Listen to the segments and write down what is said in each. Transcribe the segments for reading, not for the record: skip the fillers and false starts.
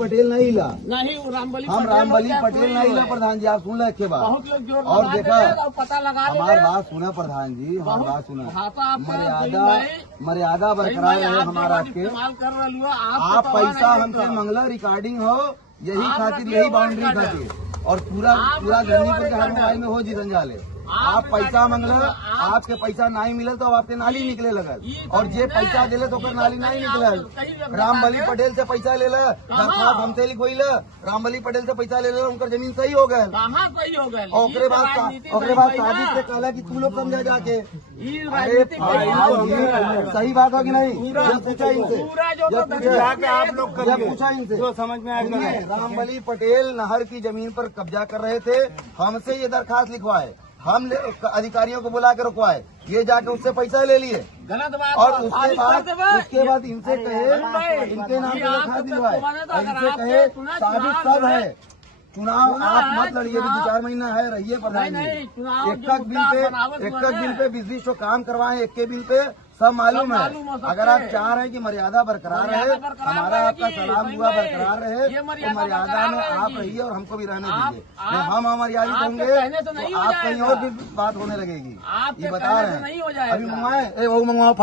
पटेल नहीं ला, नहीं हम रामबली पटेल नहीं ला प्रधान जी, आप सुन ले के बाद। बहुत लोग जोर और देखा पता लगा हमारी बात सुना प्रधान जी, हमारी बात सुना, मर्यादा बरकरार रहे हमारा आपके। इस्तेमाल कर रही हो आप पैसा हमसे मंगला, रिकॉर्डिंग हो यही खातिर, यही बाउंड्री खातिर, और पूरा गंदीपुर के हर मोबाइल में हो जी रंजाले। आप पैसा मंगल, आपके पैसा नहीं मिले तो आपके नाली निकले लगल, और जे पैसा दिले तो फिर नाली नहीं निकल। रामबली पटेल से पैसा ले ला, दरखास्त हमसे लिखोई ला, रामबली पटेल से पैसा ले ला, उनका जमीन सही हो गए। कहाँ सही हो गए? ओकरे बाद साजिद से कहला कि तू लोग समझा जाके। अरे सही बात हो कि नहीं? पूछा इनसे, आप लोग पूछा इनसे, जो समझ में आएगा। रामबली पटेल नहर की जमीन पर कब्जा कर रहे थे, हमसे ये दरखास्त लिखवाए, हम अधिकारियों को बुला के रुकवाए, ये जाके उससे पैसा ले लिए, गलत बात। और उसके बाद इनसे कहे इनके नाम पे दरखास्त दिलवाए, इनसे कहे साबित सब है, चुनाव आप मत लड़िए, 2-4 महीना है, रहिए प्रधान जी। एक बिल पे 20 काम करवाए, एक के बिल पे सब मालूम है। अगर आप चाह रहे हैं कि मर्यादा बरकरार रहे, हमारा आपका सलाम दुआ बरकरार रहे, तो मर्यादा में आप रहिए और हमको भी रहने दीजिए। हम अमर्यादित होंगे तो आप कहीं और भी बात होने लगेगी, ये बता रहे हैं। अभी मंगवाए, वो मंगवाओ,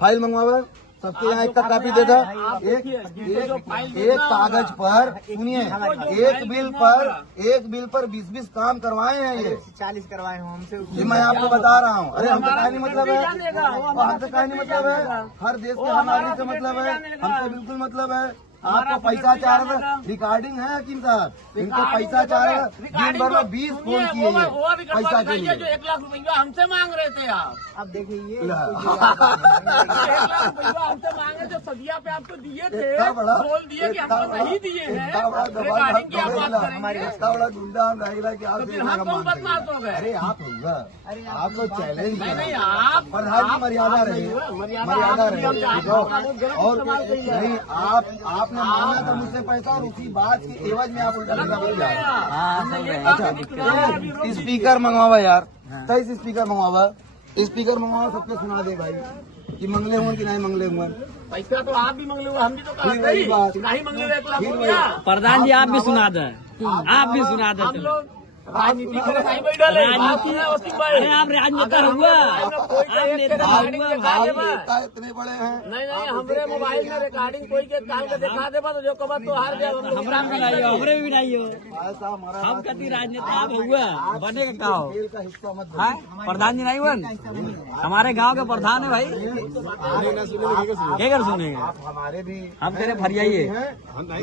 फाइल मंगवाओ, सबके यहाँ एक कापी दे दो। एक कागज पर, सुनिए, एक बिल पर 20 काम करवाए हैं, ये 40 करवाए हो हमसे। ये मैं आपको बता रहा हूँ। अरे हमसे कहा नहीं मतलब है, हमसे कहा नहीं मतलब है, हर देश के हर नागरिक से मतलब है, हमसे बिल्कुल मतलब है। आपको पैसा चाह रहा था, रिकॉर्डिंग है हकीम साहब, इनको पैसा चाह रहा, दिन भर में 20 फोन किए पैसा के लिए। जो 1 लाख रुपया हमसे मांग रहे थे आप, अब देखिए ये 1 लाख रुपया हमसे मांगे थे, सदिया पे आपको दिए थे, बोल दिए कि हमको नहीं दिए हैं, रिकॉर्डिंग की आप बात करेंगे। इतना बड़ा गुंडा हम रहेगा कि आप हम कौन बदमाश हो गए? अरे आप होगा, आपको चैलेंज नहीं, आप प्रधान जी मर्यादा रहे, मर्यादा रहे। और नहीं, आपने मांगा था मुझसे पैसा, और उसी बात की एवज में आप उल्टा लगा बोल जाए। अच्छा, स्पीकर मंगवावा यार, 23 स्पीकर मंगवावा, स्पीकर मंगवावा, सबके सुना दे भाई कि मंगले हुए कि नहीं मंगले हुए। पैसा तो आप भी मंगले हुए, हम भी तो नहीं मंगले हुए 1 लाख रुपया। प्रधान जी आप भी सुना दे, आप भी सुना दे। हम लोग राजनीति में नहीं बैठे, अरे आप राजनेता हुआ, इतने बड़े हैं। नहीं, हमारे मोबाइल में रिकॉर्डिंग कोई के काल के दिखा दे, तो जो कबर तो हार गया। हमरा भी नहीं हो, हमरे भी नहीं हो, हम कति राजनेता आप हुआ बने का हो है। प्रधान जी नहीं हुआ, हमारे गांव के प्रधान है भाई, क्या कर सुनेंगे? हमारे भी हम तेरे फरियाइए, हमने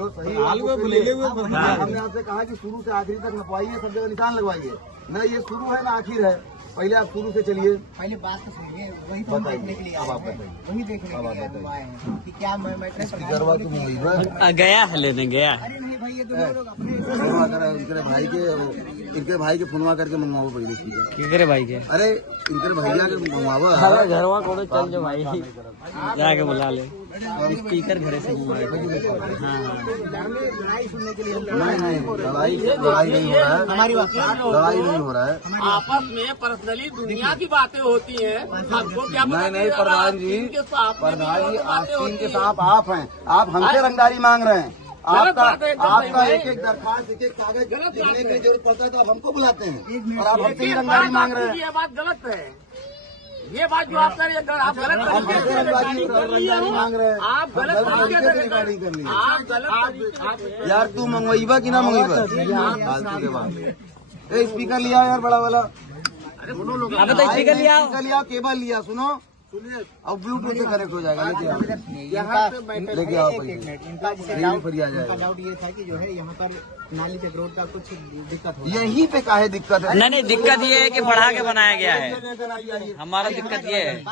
आपसे कहा कि शुरू से आखिरी तक नपवाइए, सब जगह निशान लगवाइए, न ये शुरू है ना आखिर है, पहले आप शुरू से चलिए। पहले बात तो सुनिए, वही तो हम देखने के लिए आए हैं, वही देखने के लिए हम आए हैं कि क्या मैं गया है लेने गया। अरे नहीं भाई, ये तो लोग अपने इनके भाई के फोनवा करके मंगवाओ पहले स्पीकर। किसके भाई के? अरे इनके भैया के मंगवाओ, अरे घरवा को चल जो भाई, जाके बुला ले, स्पीकर घरे से लड़ाई सुनने के लिए। नहीं, लड़ाई नहीं हो रहा है, हमारी बात लड़ाई नहीं हो रहा है, आपस में पर्सनली दुनिया की बातें होती हैं, हमको क्या पता? नहीं प्रधान जी, आस्तीन के सांप आप हैं, आप हमसे रंगदारी मांग रहे हैं। आपका एक दरखास्त, एक कागज लिखने की जरूरत पड़ता है तो आप हमको बुलाते हैं, और आप हमसे ही रंगदारी मांग रहे हैं। ये बात गलत है, ये बात जो आप कर रहे हैं, आप गलत तरीके से रंगदारी मांग रहे हैं, आप गलत तरीके से रिकॉर्डिंग कर ली। आप गलत यार तू मंगवाइबा कि ना मंगवाइबा? स्पीकर लिया यार बड़ा वाला, स्पीकर लिया, केबल लिया, सुनो सुनिए, अब ब्लूटूथ से कनेक्ट हो जाएगा, लेके आओ, लेके आओ, डाउट ये था कि जो है यहाँ पर नाली के रोड का कुछ दिक्कत हो, यहीं पे काहे दिक्कत है? नहीं, दिक्कत ये है कि बढ़ा के बनाया गया है, हमारा दिक्कत ये है।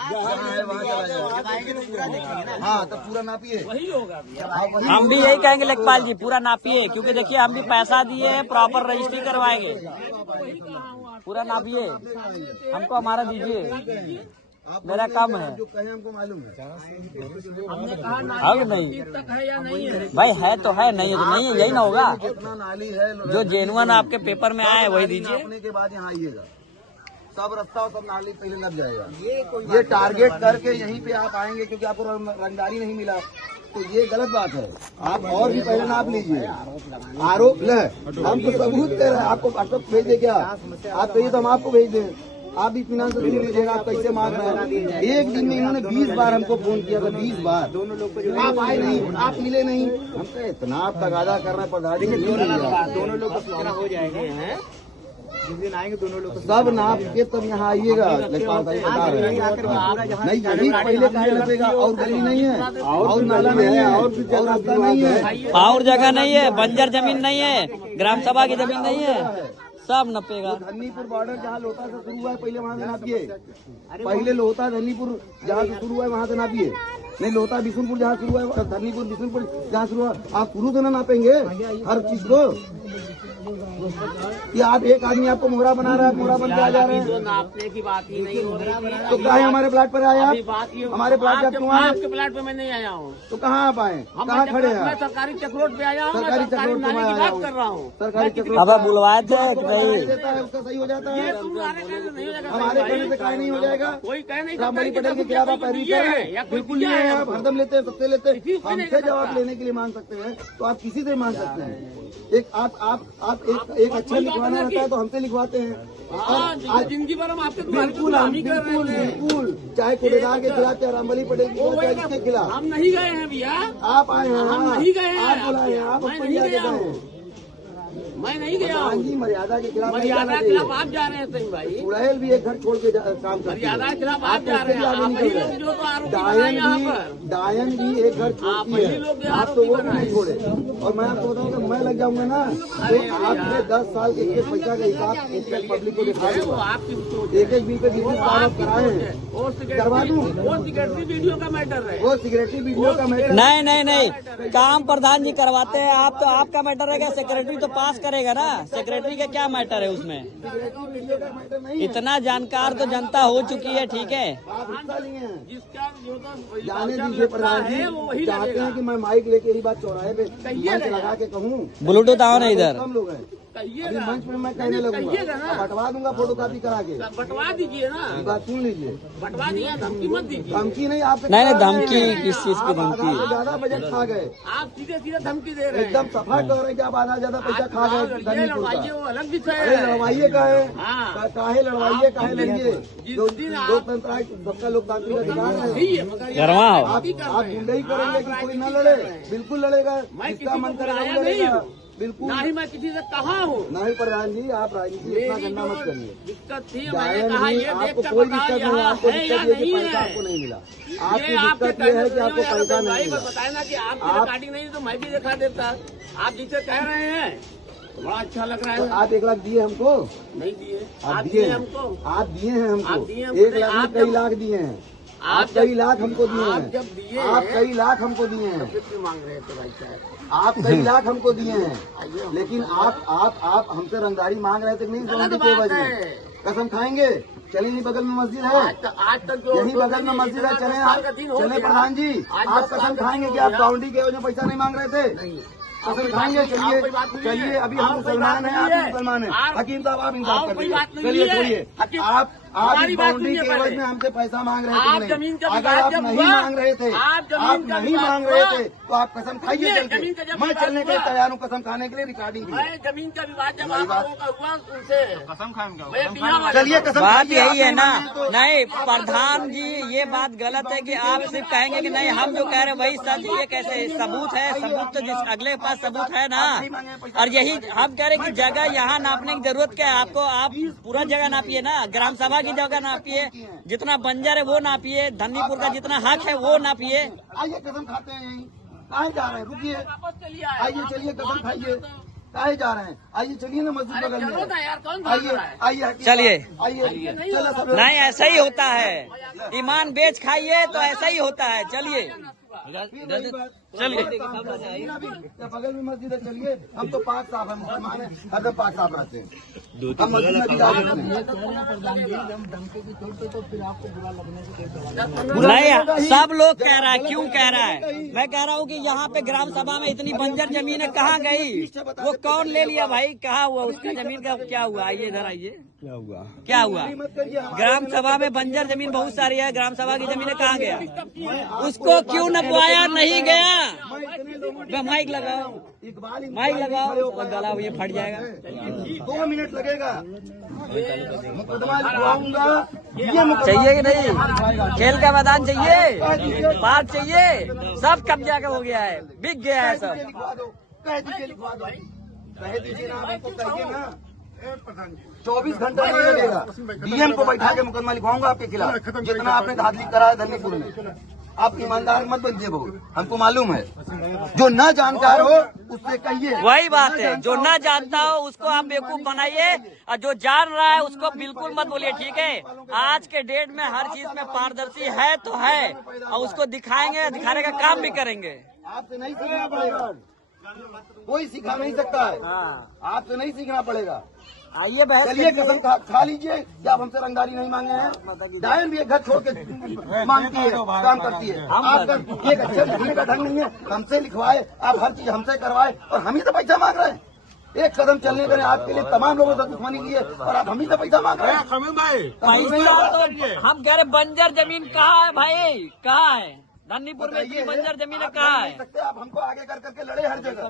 हाँ तो पूरा नापिए, वही होगा। हम भी यही कहेंगे लेखपाल जी, पूरा नापिए, क्योंकि देखिए हम भी पैसा दिए हैं, प्रॉपर रजिस्ट्री करवाएंगे, पूरा नापिए, हमको हमारा दीजिए, मेरा काम है। जो कहे हमको मालूम है, अब नहीं तक है या नहीं है? भाई, है तो है, नहीं है तो नहीं है, यही ना होगा। कितना नाली है, जो जेनुअन आपके पेपर में आए वही दीजिए। नापने के बाद यहाँ आइएगा, सब रास्ता और सब नाली पहले लग जाएगा। ये टारगेट करके यहीं पे आप आएंगे, क्योंकि आपको रंगदारी नहीं मिला, तो ये गलत बात है। आप और भी पहले नाप लीजिए। आरोप है, हम तो सबूत दे रहे हैं। आपको व्हाट्सएप भेज दे क्या? आप कहिए तो हम आपको भेज दें। आप भी इत्मीनान से नहीं लीजिएगा। आप कैसे मांग रहे हैं? एक दिन में इन्होंने 20 बार हमको फोन किया था, 20 बार। दोनों लोग को आप आए नहीं, आप मिले नहीं। हमको इतना आप तगादा करना पड़ा। दोनों लोग को सूचना हो जाएगा। जिस दिन आएंगे दोनों लोग सब नाप के तब यहाँ आइएगा। लेखपाल साहब बता रहे हैं नहीं, यही पहले कहाँ लगेगा? और गली नहीं है, और नाला नहीं है, और रास्ता नहीं है, और जगह नहीं है, बंजर जमीन नहीं है, ग्राम सभा की जमीन नहीं है, सब नपेगा। धन्नीपुर बॉर्डर जहाँ लोटा से शुरू हुआ है पहले वहाँ से नापिए। पहले लोटा धन्नीपुर जहाँ से शुरू हुआ है वहाँ से नापिए। नहीं, लोटा बिशुनपुर जहाँ शुरू हुआ है, धन्नीपुर बिशुनपुर जहाँ शुरू हुआ, आप शुरू से ना नापेंगे हर चीज को। कि आप एक आदमी आपको मोहरा बना रहा है, मोहरा बन के आ जा रहे हैं। नापने की बात ही नहीं हो रही है। तो कहाँ हमारे प्लाट पर आए आप? हमारे प्लाट पर क्यों आए? आपके प्लाट पे मैं नहीं आया हूँ। तो कहाँ आप आए? कहाँ खड़े हैं? मैं सरकारी चक्रोट पे आया हूँ। सरकारी चक्रोट पे नाले की बात कर रहा हूँ। सरकारी चक्रोट अब बुलवाए थे कि नहीं? देता है उसका सही हो जाता है। तुम्हारे कहने से नहीं हो जाएगा। हमारे कहने से काहे नहीं हो जाएगा? कोई कह नहीं रामबली पटेल के खिलाफ आप पैरवी कर रहे हैं? बिल्कुल नहीं है। आप हरदम लेते हैं, सबसे लेते हैं। हमसे जवाब लेने के लिए मांग सकते हैं तो आप किसी से मांग सकते हैं। एक आप एक अच्छा लिखवाना रहता है तो हमसे लिखवाते हैं। आज जिंदगी भर हम आपके बिल्कुल बिल्कुल, चाहे कूड़ेदार के खिलाफ, चाहे रामबली पटेल के खिलाफ। हम नहीं गए हैं भैया। आप आए हैं, हम नहीं गए हैं। आप बुलाए हैं, आप मैं नहीं गया हूँ। मैं नहीं गया हूँ। जी, मर्यादा के खिलाफ मर्यादा के खिलाफ आप जा रहे हैं सही भाई। चुड़ैल भी एक घर छोड़ के काम करती है। मर्यादा के खिलाफ आप जा रहे हैं। आप वही लोग जो तो आरोपी बनाए यहाँ पर। डायन भी एक घर छोड़ती है, आप तो वो भी नहीं छोड़े। और मैं आपको बताऊँ कि मैं लग जाऊंगा ना तो आपने 10 साल के एक पैसा का हिसाब एक पब्लिक को दिखा दूंगा। एक बिल पे 20 बार कराए हैं, करवा दूँ। वो सिक्योरिटी वीडियो का मैटर है। वो सिगरेटी वीडियो का मैटर नहीं नहीं नहीं, काम प्रधान जी करवाते हैं। आप तो आपका मैटर है क्या? सेक्रेटरी तो पास करेगा ना। सेक्रेटरी का क्या मैटर है उसमें? वीडियो का मैटर नहीं। इतना जानकार तो जनता हो चुकी है, ठीक है। आप हिस्सा लिए हैं। जिसका जो तो जाने दीजिए प्रधान जी, चाहते हैं कि मैं माइक लेके यही बात चौराहे पे मंच लगा के कहूँ? ब्लूटूथ आओ ना इधर। कम लोग हैं अभी मंच में, मैं कहने लगूंगा, बंटवा दूंगा फोटो कॉपी करा के। बंटवा दीजिए ना। बात सुन लीजिए, बंटवा दिया, धमकी मत दीजिए। धमकी नहीं, आप नहीं नहीं, धमकी किस चीज की धमकी? ज्यादा बजट खा गए। आप सीधे सीधे धमकी दे रहे हैं। एकदम सफा कह रहे हैं कि आप आधा ज्यादा पैसा खा गए। ये लड़वाइए वो अलग विषय अरे है। लड़वाइए का है, हाँ। काहे लड़वाइए, काहे लड़िए? जिस दिन आप लोकतंत्र सबका लोकतांत्रिक अधिकार है। सही है, मगर ये गरमाओ। आप गुंडई करेंगे कि कोई न लड़े? बिल्कुल लड़ेगा, जिसका मन करेगा वो लड़ेगा। बिल्कुल ना ही मैं किसी से कहा हूँ। नहीं प्रधान जी, आप राजनीति इतना मेरी गंदा जो मत करिए। दिक्कत थी, मैंने डायन कहा भी ये देख आपको कर कोई बताओ दिक्कत नहीं, यहाँ आपको है या दिक्कत ये नहीं कि पैसा है। आपको नहीं मिला। ये आपकी आपके दिक्कत ये है कि कहने आपको से पैसा भाई नहीं बस मिला। बताए ना कि आपकी रिकॉर्डिंग नहीं तो मैं भी दिखा देता। आप जिसे कह रहे हैं तो बड़ा अच्छा लग रहा तो है। आप 1 लाख दिए हमको? नहीं दिए, आप आप दिए दिए हैं हमको। आप दिए हैं आप हमको दिए हमको। 1 लाख में आप कई जब- लाख दिए हैं। आप आप कई लाख हमको दिए आप हैं। जब दिए आप कई लाख हमको दिए हैं। कितनी मांग रहे थे भाई साहब? आप कई लाख हमको दिए हैं, लेकिन आप हमसे रंगदारी मांग रहे थे कि नहीं? गलत के बात वजह है। कसम खाएंगे? चलिए, यही बगल में मस्जिद है, आज तक जो यही बगल में मस्जिद है, चले आप, चले प्रधान जी। आप कसम खाएंगे कि आप बाउंड्री के वजह पैसा नहीं मांग रहे थे? कसम खाएंगे? चलिए अभी हम मुसलमान हैं, आप मुसलमान हैं। हकीम साहब आप इंसाफ कर दीजिए। चलिए छोड़िए, आप इस बाउंड्री के एवज में हमसे पैसा मांग रहे थे कि नहीं? अगर आप नहीं मांग रहे थे, आप नहीं मांग रहे थे तो आप कसम खाइए चल के। मैं चलने के लिए तैयार हूँ कसम खाने के लिए, रिकॉर्डिंग के लिए। मैं जमीन का विवाद जब आप लोगों का हुआ उनसे कसम खाएंगे। चलिए कसम बात खाइए, यही है आप ना। नहीं माने तो- नहीं प्रधान जी, ये बात गलत है कि आप सिर्फ कहेंगे कि नहीं हम जो कह रहे हैं वही सच। ये कैसे सबूत है? सबूत तो जिस अगले के पास सबूत है ना। और यही हम कह रहे हैं कि जगह यहाँ नापने की जरूरत क्या है आपको? आप पूरा जगह नापिए ना, ग्राम सभा की जगह नापिए, जितना बंजर है वो नापिए, धन्नीपुर का जितना हक है वो नापिए। आइए कसम खाते हैं यहीं। कहाँ जा रहे हैं? रुकिए, वापस चलिए। आइए चलिए कसम खाइए। काहे जा रहे हैं? आइए चलिए ना, मस्जिद बगल चलो में। ना यार, कौन भाग आइए रहा है? आइए चलिए। आइए, चलो सब। नहीं ऐसा ही होता है, ईमान बेच खाइए तो ऐसा ही होता है। चलिए चलिए। बगल में मस्जिद है, चलिए। हम तो पाक साफ है, मुसलमान है, हरदम पाक साफ रहते हैं। हम मस्जिद में भी जा सकते हैं। नहीं सब लोग कह रहा है, क्यों कह रहा है? मैं कह रहा हूँ कि यहाँ पे ग्राम सभा में इतनी बंजर जमीन है, कहाँ गई? वो कौन ले लिया भाई? कहाँ हुआ उसका जमीन का? क्या हुआ? आइए इधर आइए। क्या हुआ? ग्राम सभा में बंजर जमीन बहुत सारी है, ग्राम सभा की जमीन कहाँ गया? उसको क्यों नपवाया? नहीं गया। माइक लगाओ, इकबाल माइक लगाओ, गला ये फट जाएगा। 2 मिनट लगेगा, मुकदमा लिखवाऊंगा। ये मुकदमा चाहिए कि नहीं? खेल का मैदान चाहिए, पार्क चाहिए, सब कब्जा का हो गया है, बिक गया है सब। लिखवा दो, कह दीजिए लिखवा दो, कह दीजिए ना, आपको कहिए ना। 24 घंटा नहीं लगेगा। डीएम को बैठा के मुकदमा लिखवाऊंगा आपके खिलाफ, जितना आपने धांधली करा है धन्यपुर में। आप ईमानदार मत बनिए बहुत, हमको मालूम है। जो न जानकार हो उससे कहिए। वही बात है, जो ना जानता हो उसको आप बेवकूफ बनाइए, और जो जान रहा है उसको बिल्कुल मत बोलिए, ठीक है। आज के डेट में हर चीज में पारदर्शी है तो है, और उसको दिखाएंगे, दिखाने का काम भी करेंगे। आपसे नहीं सीखना पड़ेगा, कोई सिखा नहीं सकता है, आपसे नहीं सीखना पड़ेगा। आइए चलिए कसम खा लीजिए कि आप हमसे रंगदारी नहीं मांगे हैं। डायन भी एक घर छोड़ के मांगती है, काम करती है। आपका एक अच्छे लिखने का ढंग नहीं है, हमसे लिखवाए, आप हर चीज हमसे करवाए और हम ही से पैसा मांग रहे हैं। एक कदम चलने के आपके लिए तमाम लोगों से दुश्मनी की है और आप हम ही से पैसा मांग रहे हैं। हम कह रहे बंजर जमीन कहाँ है भाई, कहाँ है? धन्नीपुर में इतनी बंजर जमीन कहाँ है? आप हमको आगे कर करके लड़े हर जगह,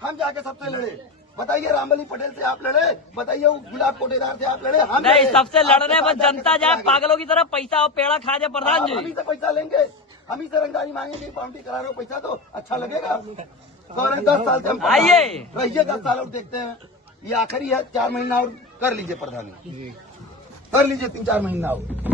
हम जाके सबसे लड़े। बताइए रामबली पटेल से आप लड़े, बताइए गुलाब कोटेदार से आप लड़े, हम नहीं, सबसे लड़ने में जनता जाए पागलों की तरह पैसा और पेड़ा खा जाए। प्रधान जी हम ही से पैसा लेंगे, हम ही से रंगदारी मांगेंगे, बाउंड्री करा रहे हो पैसा तो अच्छा लगेगा। 10 साल से हम आइए रहिए, 10 साल और देखते हैं। ये आखिरी है, 4 महीना और कर लीजिए प्रधान, कर लीजिए 3-4 महीना और।